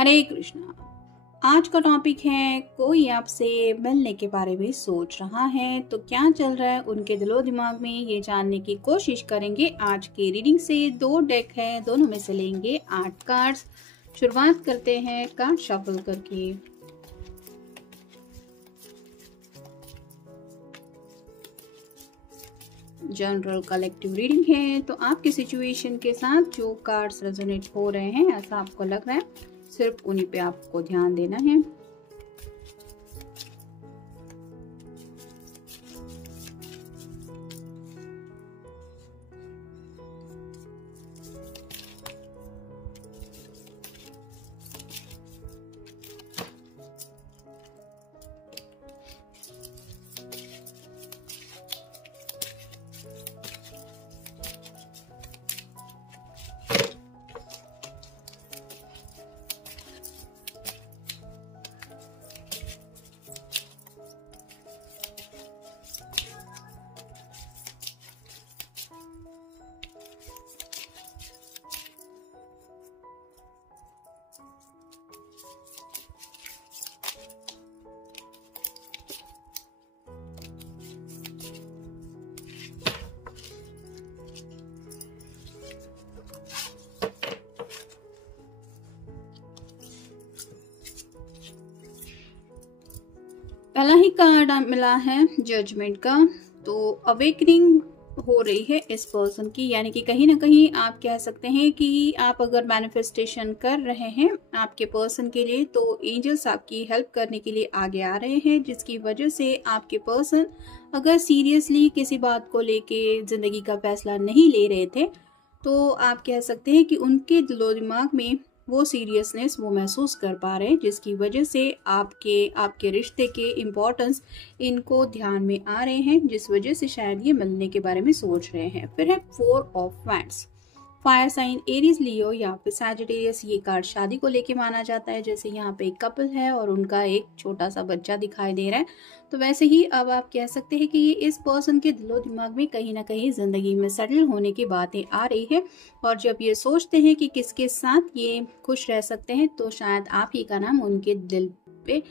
हरे कृष्णा। आज का टॉपिक है कोई आपसे मिलने के बारे में सोच रहा है तो क्या चल रहा है उनके दिलो दिमाग में, ये जानने की कोशिश करेंगे। आज की रीडिंग से 2 डेक है, दोनों में से लेंगे 8 कार्ड्स। शुरुआत करते हैं कार्ड शफल करके। जनरल कलेक्टिव रीडिंग है तो आपके सिचुएशन के साथ जो कार्ड्स रेजोनेट हो रहे हैं ऐसा आपको लग रहा है, सिर्फ उन्हीं पे आपको ध्यान देना है। पहला ही कार्ड मिला है जजमेंट का। तो अवेकनिंग हो रही है इस पर्सन की, यानी कि कहीं ना कहीं आप कह सकते हैं कि आप अगर मैनिफेस्टेशन कर रहे हैं आपके पर्सन के लिए तो एंजल्स आपकी हेल्प करने के लिए आगे आ रहे हैं, जिसकी वजह से आपके पर्सन अगर सीरियसली किसी बात को लेके जिंदगी का फैसला नहीं ले रहे थे तो आप कह सकते हैं कि उनके दिलो दिमाग में वो सीरियसनेस वो महसूस कर पा रहे हैं, जिसकी वजह से आपके रिश्ते के इम्पोर्टेंस इनको ध्यान में आ रहे हैं, जिस वजह से शायद ये मिलने के बारे में सोच रहे हैं। फिर है 4 of wands. Fire sign Aries, Leo या फिर सैजिटेरियस। ये कार्ड शादी को लेके माना जाता है, जैसे यहाँ पे एक कपल है और उनका एक छोटा सा बच्चा दिखाई दे रहा है, तो वैसे ही अब आप कह सकते हैं कि ये इस पर्सन के दिलो दिमाग में कहीं ना कहीं जिंदगी में सेटल होने की बातें आ रही है। और जब ये सोचते हैं कि किसके साथ ये खुश रह सकते हैं तो शायद आप ही का नाम उनके दिल पे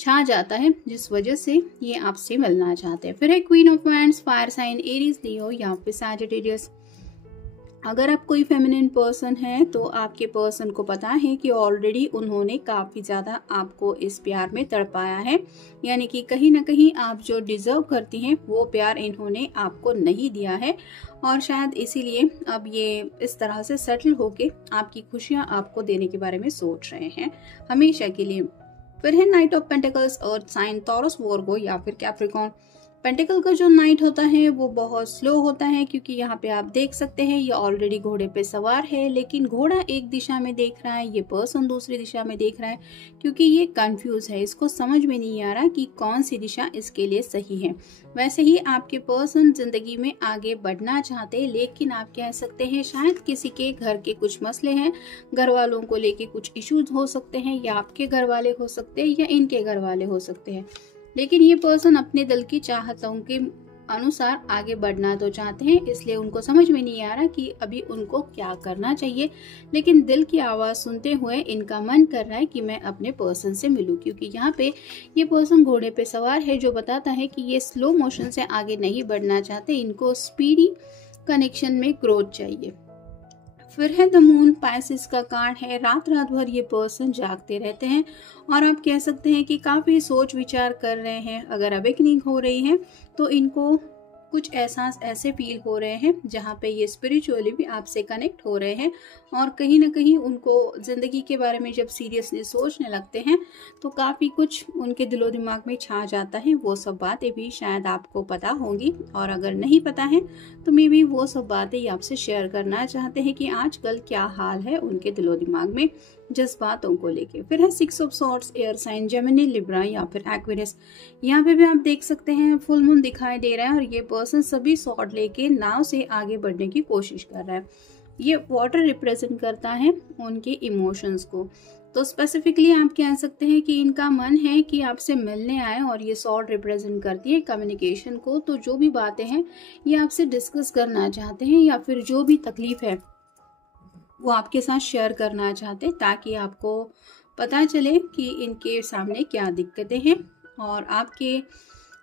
छा जाता है, जिस वजह से ये आपसे मिलना चाहते हैं। फिर है queen of wands. Fire sign Aries, Leo या फिर सैजिटेरियस। अगर आप कोई फेमिनिन पर्सन है तो आपके पर्सन को पता है कि ऑलरेडी उन्होंने काफी ज्यादा आपको इस प्यार में तड़पाया है, यानी कि कहीं ना कहीं आप जो डिजर्व करती हैं वो प्यार इन्होंने आपको नहीं दिया है और शायद इसीलिए अब ये इस तरह से सेटल होके आपकी खुशियां आपको देने के बारे में सोच रहे हैं हमेशा के लिए। फिर है knight of pentacles, earth sign, Taurus, Virgo या फिर कैप्रिकॉर्न। पेंटिकल का जो नाइट होता है वो बहुत स्लो होता है, क्योंकि यहाँ पे आप देख सकते हैं ये ऑलरेडी घोड़े पे सवार है, लेकिन घोड़ा एक दिशा में देख रहा है, ये पर्सन दूसरी दिशा में देख रहा है, क्योंकि ये कंफ्यूज है, इसको समझ में नहीं आ रहा कि कौन सी दिशा इसके लिए सही है। वैसे ही आपके पर्सन जिंदगी में आगे बढ़ना चाहते हैं, लेकिन आप कह सकते हैं शायद किसी के घर के कुछ मसले हैं, घर वालों को लेके कुछ इश्यूज हो सकते हैं, या आपके घर वाले हो सकते हैं या इनके घर वाले हो सकते हैं, लेकिन ये पर्सन अपने दिल की चाहतों के अनुसार आगे बढ़ना तो चाहते हैं, इसलिए उनको समझ में नहीं आ रहा कि अभी उनको क्या करना चाहिए। लेकिन दिल की आवाज सुनते हुए इनका मन कर रहा है कि मैं अपने पर्सन से मिलूं, क्योंकि यहाँ पे ये पर्सन घोड़े पे सवार है, जो बताता है कि ये स्लो मोशन से आगे नहीं बढ़ना चाहते, इनको स्पीडी कनेक्शन में ग्रोथ चाहिए। फिर है द मून, पाइसेस का कार्ड है। रात रात भर ये पर्सन जागते रहते हैं और आप कह सकते हैं कि काफी सोच विचार कर रहे हैं। अगर अवेकनिंग हो रही है तो इनको कुछ एहसास ऐसे फील हो रहे हैं जहाँ पे ये स्पिरिचुअली भी आपसे कनेक्ट हो रहे हैं, और कहीं ना कहीं उनको जिंदगी के बारे में जब सीरियसली सोचने लगते हैं तो काफी कुछ उनके दिलो दिमाग में छा जाता है। वो सब बातें भी शायद आपको पता होंगी, और अगर नहीं पता है तो मे बी वो सब बातें आपसे शेयर करना चाहते हैं कि आजकल क्या हाल है उनके दिलो दिमाग में जज्बातों को लेके। फिर है 6 of swords, air sign, Gemini, Libra या फिर एक्वेरियस। यहाँ पे भी आप देख सकते हैं फुल मून दिखाई दे रहा है और ये पर्सन सभी सॉर्ड लेके नाव से आगे बढ़ने की कोशिश कर रहा है। ये वाटर रिप्रेजेंट करता है उनके इमोशंस को, तो स्पेसिफिकली आप कह सकते हैं कि इनका मन है कि आपसे मिलने आए, और ये सॉर्ड रिप्रेजेंट करती है कम्युनिकेशन को। तो जो भी बातें हैं ये आपसे डिस्कस करना चाहते हैं, या फिर जो भी तकलीफ है वो आपके साथ शेयर करना चाहते हैं, ताकि आपको पता चले कि इनके सामने क्या दिक्कतें हैं और आपके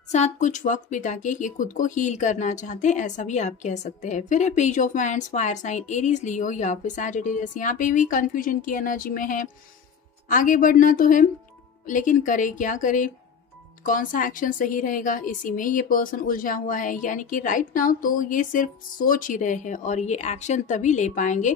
साथ कुछ वक्त बिता के ये खुद को हील करना चाहते हैं, ऐसा भी आप कह सकते हैं। फिर है page of wands, fire sign Aries, Leo या फिर सैजिटेरियस। यहाँ पे भी कंफ्यूजन की एनर्जी में है। आगे बढ़ना तो है लेकिन करे क्या करे, कौन सा एक्शन सही रहेगा, इसी में ये पर्सन उलझा हुआ है। यानी कि राइट नाउ तो ये सिर्फ सोच ही रहे हैं और ये एक्शन तभी ले पाएंगे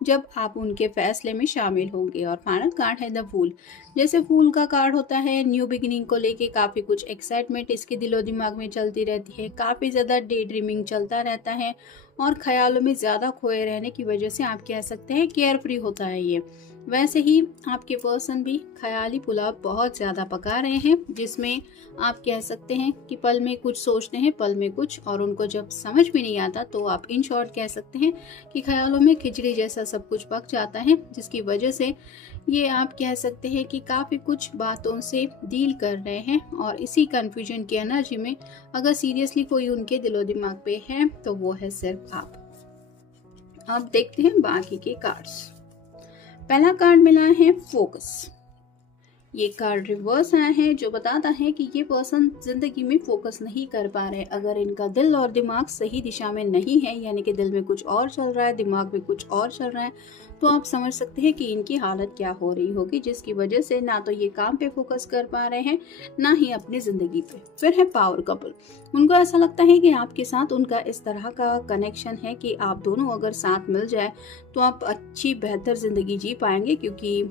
जब आप उनके फैसले में शामिल होंगे। और फाइनल कार्ड है द फूल। जैसे फूल का कार्ड होता है, न्यू बिगिनिंग को लेके काफी कुछ एक्साइटमेंट इसके दिलो दिमाग में चलती रहती है, काफी ज्यादा डे ड्रीमिंग चलता रहता है और ख्यालों में ज्यादा खोए रहने की वजह से आप कह सकते हैं केयर फ्री होता है ये। वैसे ही आपके पर्सन भी ख्याली पुलाव बहुत ज्यादा पका रहे हैं, जिसमें आप कह सकते हैं कि पल में कुछ सोचते हैं, पल में कुछ, और उनको जब समझ में नहीं आता तो आप इन शॉर्ट कह सकते हैं कि ख्यालों में खिचड़ी जैसा सब कुछ पक जाता है, जिसकी वजह से ये आप कह सकते हैं कि काफी कुछ बातों से डील कर रहे हैं। और इसी कंफ्यूजन की एनर्जी में अगर सीरियसली कोई उनके दिलो दिमाग पे है तो वो है सिर्फ आप। अब देखते हैं बाकी के कार्ड्स। पहला कार्ड मिला है फोकस। ये कार्ड रिवर्स आया है जो बताता है कि ये पर्सन जिंदगी में फोकस नहीं कर पा रहे। अगर इनका दिल और दिमाग सही दिशा में नहीं है, यानी कि दिल में कुछ और चल रहा है, दिमाग में कुछ और चल रहा है, तो आप समझ सकते हैं कि इनकी हालत क्या हो रही होगी, जिसकी वजह से ना तो ये काम पे फोकस कर पा रहे हैं ना ही अपनी जिंदगी पे। फिर है पावर कपल। उनको ऐसा लगता है कि आपके साथ उनका इस तरह का कनेक्शन है कि आप दोनों अगर साथ मिल जाए तो आप अच्छी बेहतर जिंदगी जी पाएंगे, क्योंकि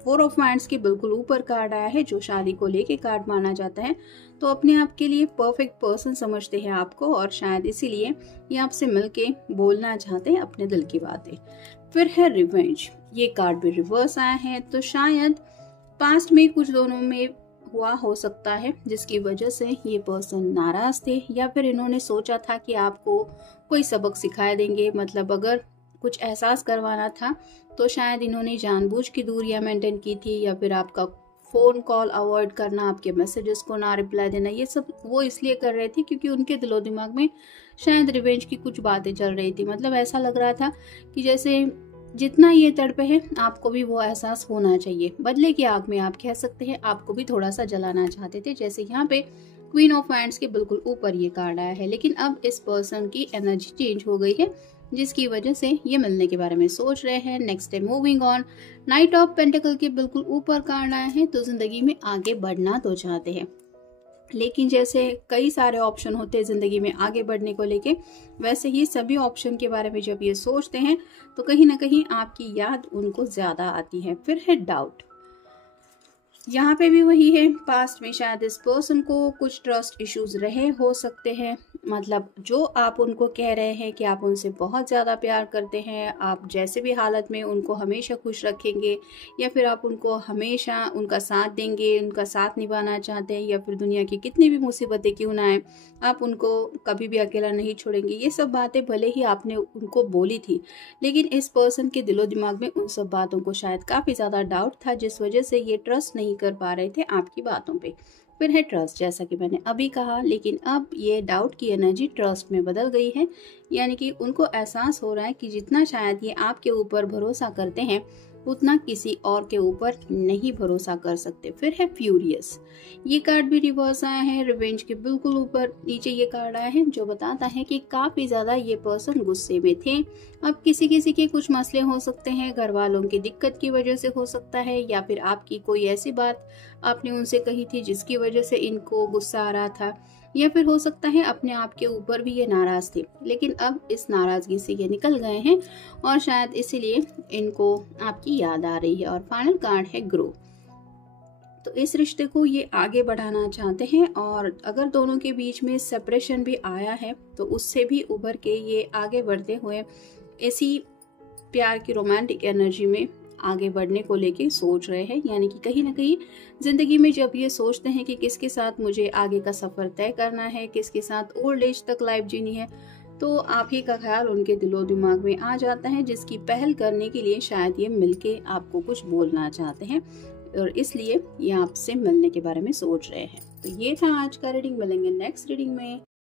4 ऑफ वांड्स के बिल्कुल ऊपर कार्ड आया है जो शादी को लेके कार्ड माना जाता है। तो अपने आप के लिए परफेक्ट पर्सन समझते हैं आपको और शायद इसीलिए ये आपसे मिलके बोलना चाहते हैं अपने दिल की बातें। फिर है रिवेंज। ये कार्ड भी रिवर्स आया है, तो शायद पास्ट में कुछ दोनों में हुआ हो सकता है जिसकी वजह से ये पर्सन नाराज थे, या फिर इन्होंने सोचा था कि आपको कोई सबक सिखा देंगे। मतलब अगर कुछ एहसास करवाना था तो शायद इन्होंने जानबूझ के दूरियां मेंटेन की थी, या फिर आपका फोन कॉल अवॉइड करना, आपके मैसेजेस को ना रिप्लाई देना, ये सब वो इसलिए कर रहे थे क्योंकि उनके दिलो दिमाग में शायद रिवेंज की कुछ बातें चल रही थी। मतलब ऐसा लग रहा था कि जैसे जितना ये तड़पे है आपको भी वो एहसास होना चाहिए। बदले की आग में आप कह सकते हैं आपको भी थोड़ा सा जलाना चाहते थे। जैसे यहाँ पे क्वीन ऑफ वांड्स के बिल्कुल ऊपर ये कार्ड आया है, लेकिन अब इस पर्सन की एनर्जी चेंज हो गई है, जिसकी वजह से ये मिलने के बारे में सोच रहे हैं। नेक्स्ट है moving on. Night of pentacle के बिल्कुल ऊपर कार्ड आया है, तो जिंदगी में आगे बढ़ना तो चाहते हैं, लेकिन जैसे कई सारे ऑप्शन होते हैं जिंदगी में आगे बढ़ने को लेके, वैसे ही सभी ऑप्शन के बारे में जब ये सोचते हैं तो कहीं ना कहीं आपकी याद उनको ज्यादा आती है। फिर है डाउट। यहाँ पे भी वही है, पास्ट में शायद इस पर्सन को कुछ ट्रस्ट इश्यूज रहे हो सकते हैं। मतलब जो आप उनको कह रहे हैं कि आप उनसे बहुत ज़्यादा प्यार करते हैं, आप जैसे भी हालत में उनको हमेशा खुश रखेंगे, या फिर आप उनको हमेशा उनका साथ देंगे, उनका साथ निभाना चाहते हैं, या फिर दुनिया की कितनी भी मुसीबतें क्यों ना आए आप उनको कभी भी अकेला नहीं छोड़ेंगे। ये सब बातें भले ही आपने उनको बोली थी, लेकिन इस पर्सन के दिलो दिमाग में उन सब बातों को शायद काफ़ी ज़्यादा डाउट था, जिस वजह से ये ट्रस्ट नहीं कर पा रहे थे आपकी बातों पे। फिर है ट्रस्ट, जैसा कि मैंने अभी कहा, लेकिन अब ये डाउट की एनर्जी ट्रस्ट में बदल गई है। यानी कि उनको एहसास हो रहा है कि जितना शायद ये आपके ऊपर भरोसा करते हैं उतना किसी और के ऊपर नहीं भरोसा कर सकते। फिर है फ्यूरियस। ये कार्ड भी रिवर्स आया है, रिवेंज के बिल्कुल ऊपर नीचे ये कार्ड आया है जो बताता है कि काफी ज्यादा ये पर्सन गुस्से में थे। अब किसी किसी के कुछ मसले हो सकते हैं, घर वालों की दिक्कत की वजह से हो सकता है, या फिर आपकी कोई ऐसी बात आपने उनसे कही थी जिसकी वजह से इनको गुस्सा आ रहा था, या फिर हो सकता है अपने आप के ऊपर भी ये नाराज थे, लेकिन अब इस नाराजगी से ये निकल गए हैं और शायद इसीलिए इनको आपकी याद आ रही है। और फाइनल कार्ड है ग्रो। तो इस रिश्ते को ये आगे बढ़ाना चाहते हैं, और अगर दोनों के बीच में सेपरेशन भी आया है तो उससे भी उभर के ये आगे बढ़ते हुए ऐसी प्यार की रोमांटिक एनर्जी में आगे बढ़ने को लेके सोच रहे हैं। यानी कि कहीं ना कहीं जिंदगी में जब ये सोचते हैं कि किसके साथ मुझे आगे का सफर तय करना है, किसके साथ ओल्ड एज तक लाइफ जीनी है, तो आप ही का ख्याल उनके दिलो दिमाग में आ जाता है, जिसकी पहल करने के लिए शायद ये मिलके आपको कुछ बोलना चाहते हैं और इसलिए ये आपसे मिलने के बारे में सोच रहे हैं। तो ये था आज का रीडिंग। मिलेंगे नेक्स्ट रीडिंग में।